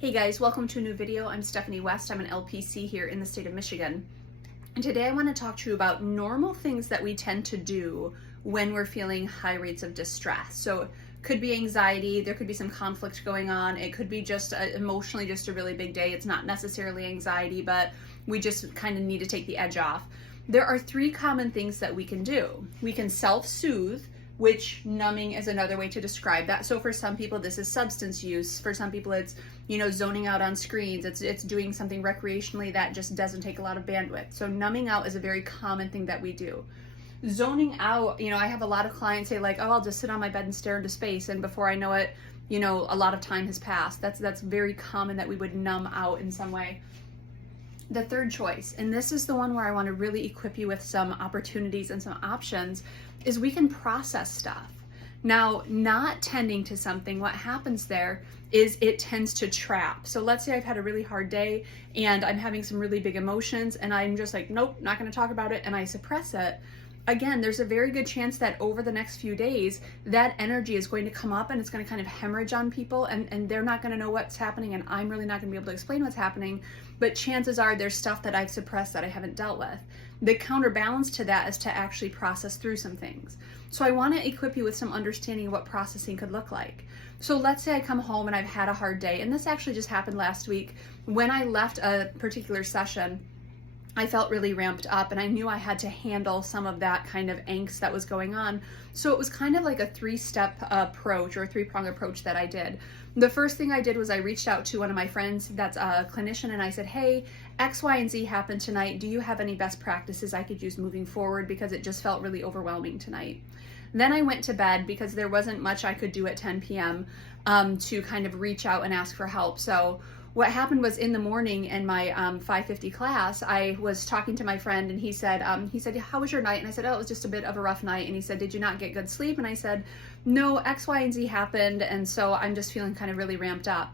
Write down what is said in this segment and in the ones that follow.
Hey guys, welcome to a new video. I'm Stephanie West. I'm an LPC here in the state of Michigan. And today I want to talk to you about normal things that we tend to do when we're feeling high rates of distress. So it could be anxiety, there could be some conflict going on, it could be just emotionally just a really big day. It's not necessarily anxiety, but we just kind of need to take the edge off. There are three common things that we can do. We can self-soothe, which numbing is another way to describe that. So for some people, this is substance use. For some people, it's, zoning out on screens. It's doing something recreationally that just doesn't take a lot of bandwidth. So numbing out is a very common thing that we do. Zoning out, I have a lot of clients say like, oh, I'll just sit on my bed and stare into space. And before I know it, a lot of time has passed. That's very common that we would numb out in some way. The third choice, and this is the one where I want to really equip you with some opportunities and some options, is we can process stuff. Now, not tending to something, what happens there is it tends to trap. So let's say I've had a really hard day and I'm having some really big emotions and I'm just like, nope, not going to talk about it, and I suppress it. Again, there's a very good chance that over the next few days, that energy is going to come up and it's going to kind of hemorrhage on people, and they're not going to know what's happening, and I'm really not going to be able to explain what's happening, but chances are there's stuff that I've suppressed that I haven't dealt with. The counterbalance to that is to actually process through some things. So I want to equip you with some understanding of what processing could look like. So let's say I come home and I've had a hard day, and this actually just happened last week. When I left a particular session, I felt really ramped up and I knew I had to handle some of that kind of angst that was going on. So it was kind of like a three-step approach or a three-prong approach that I did. The first thing I did was I reached out to one of my friends that's a clinician, and I said, hey, X, Y, and Z happened tonight. Do you have any best practices I could use moving forward? Because it just felt really overwhelming tonight. Then I went to bed because there wasn't much I could do at 10 p.m. To kind of reach out and ask for help. So what happened was in the morning in my 5:50 class, I was talking to my friend, and he said, how was your night? And I said, oh, it was just a bit of a rough night. And he said, did you not get good sleep? And I said, no, X, Y, and Z happened. And so I'm just feeling kind of really ramped up.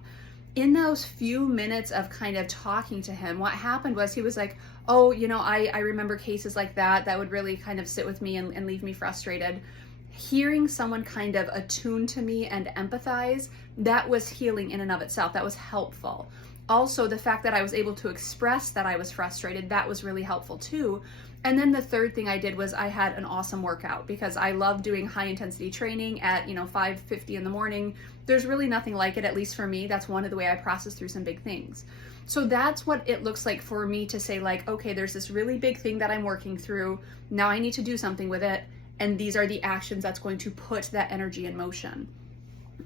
In those few minutes of kind of talking to him, what happened was he was like, oh, I remember cases like that would really kind of sit with me and leave me frustrated. Hearing someone kind of attune to me and empathize, that was healing in and of itself. That was helpful. Also, the fact that I was able to express that I was frustrated, that was really helpful too. And then the third thing I did was I had an awesome workout, because I love doing high intensity training at 5:50 in the morning. There's really nothing like it, at least for me. That's one of the way I process through some big things. So that's what it looks like for me to say like, okay, there's this really big thing that I'm working through. Now I need to do something with it. And these are the actions that's going to put that energy in motion.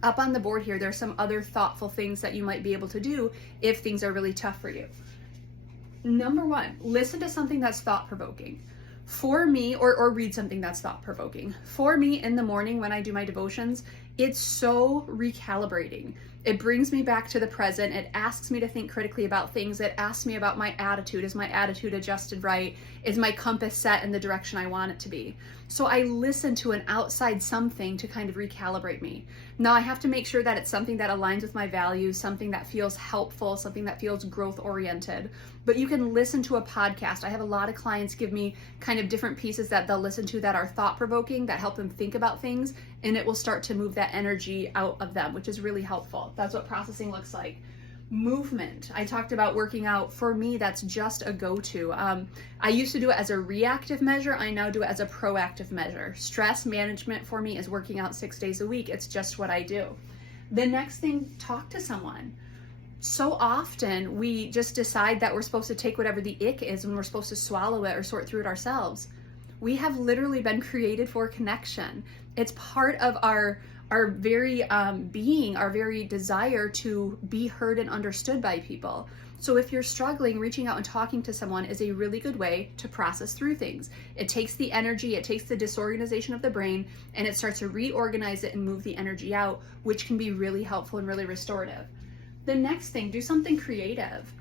Up on the board here, there's some other thoughtful things that you might be able to do if things are really tough for you. Number one, listen to something that's thought-provoking. For me, or read something that's thought-provoking. For me, in the morning when I do my devotions, it's so recalibrating. It brings me back to the present. It asks me to think critically about things. It asks me about my attitude. Is my attitude adjusted right? Is my compass set in the direction I want it to be? So I listen to an outside something to kind of recalibrate me. Now I have to make sure that it's something that aligns with my values, something that feels helpful, something that feels growth oriented. But you can listen to a podcast. I have a lot of clients give me kind of different pieces that they'll listen to that are thought-provoking, that help them think about things, and it will start to move that energy out of them, which is really helpful. That's what processing looks like. Movement. I talked about working out. For me, that's just a go-to. I used to do it as a reactive measure. I now do it as a proactive measure. Stress management for me is working out 6 days a week. It's just what I do. The next thing, talk to someone. So often we just decide that we're supposed to take whatever the ick is and we're supposed to swallow it or sort through it ourselves. We have literally been created for connection. It's part of our very being, our very desire to be heard and understood by people. So if you're struggling, reaching out and talking to someone is a really good way to process through things. It takes the energy, it takes the disorganization of the brain, and it starts to reorganize it and move the energy out, which can be really helpful and really restorative. The next thing, do something creative.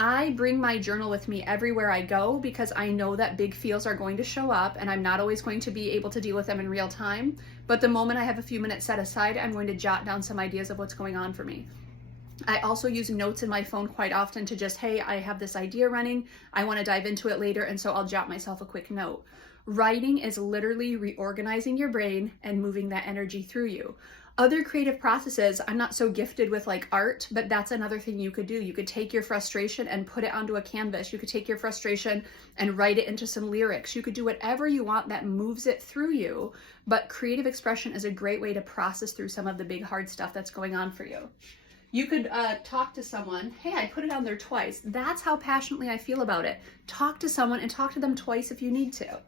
I bring my journal with me everywhere I go because I know that big feels are going to show up, and I'm not always going to be able to deal with them in real time. But the moment I have a few minutes set aside, I'm going to jot down some ideas of what's going on for me. I also use notes in my phone quite often to just, hey, I have this idea running. I want to dive into it later, and so I'll jot myself a quick note. Writing is literally reorganizing your brain and moving that energy through you. Other creative processes, I'm not so gifted with like art, but that's another thing you could do. You could take your frustration and put it onto a canvas. You could take your frustration and write it into some lyrics. You could do whatever you want that moves it through you, but creative expression is a great way to process through some of the big hard stuff that's going on for you. You could talk to someone. Hey, I put it on there twice. That's how passionately I feel about it. Talk to someone and talk to them twice if you need to.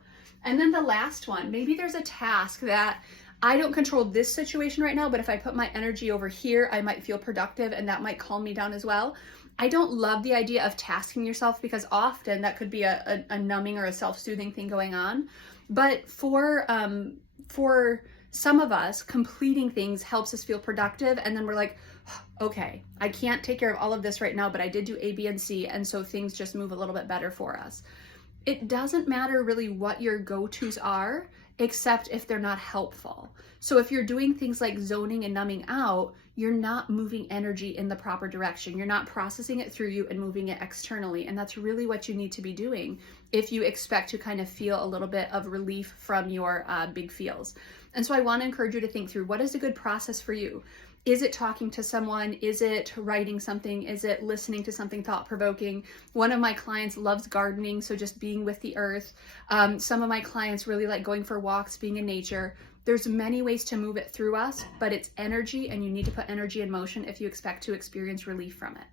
And then the last one, maybe there's a task that I don't control this situation right now, but if I put my energy over here, I might feel productive and that might calm me down as well. I don't love the idea of tasking yourself because often that could be a numbing or a self-soothing thing going on. But for some of us, completing things helps us feel productive, and then we're like, okay, I can't take care of all of this right now, but I did do A, B, and C, and so things just move a little bit better for us. It doesn't matter really what your go-tos are, except if they're not helpful. So if you're doing things like zoning and numbing out, you're not moving energy in the proper direction. You're not processing it through you and moving it externally. And that's really what you need to be doing if you expect to kind of feel a little bit of relief from your big feels. And so I want to encourage you to think through, what is a good process for you? Is it talking to someone? Is it writing something? Is it listening to something thought-provoking? One of my clients loves gardening, so just being with the earth. Some of my clients really like going for walks, being in nature. There's many ways to move it through us, but it's energy, and you need to put energy in motion if you expect to experience relief from it.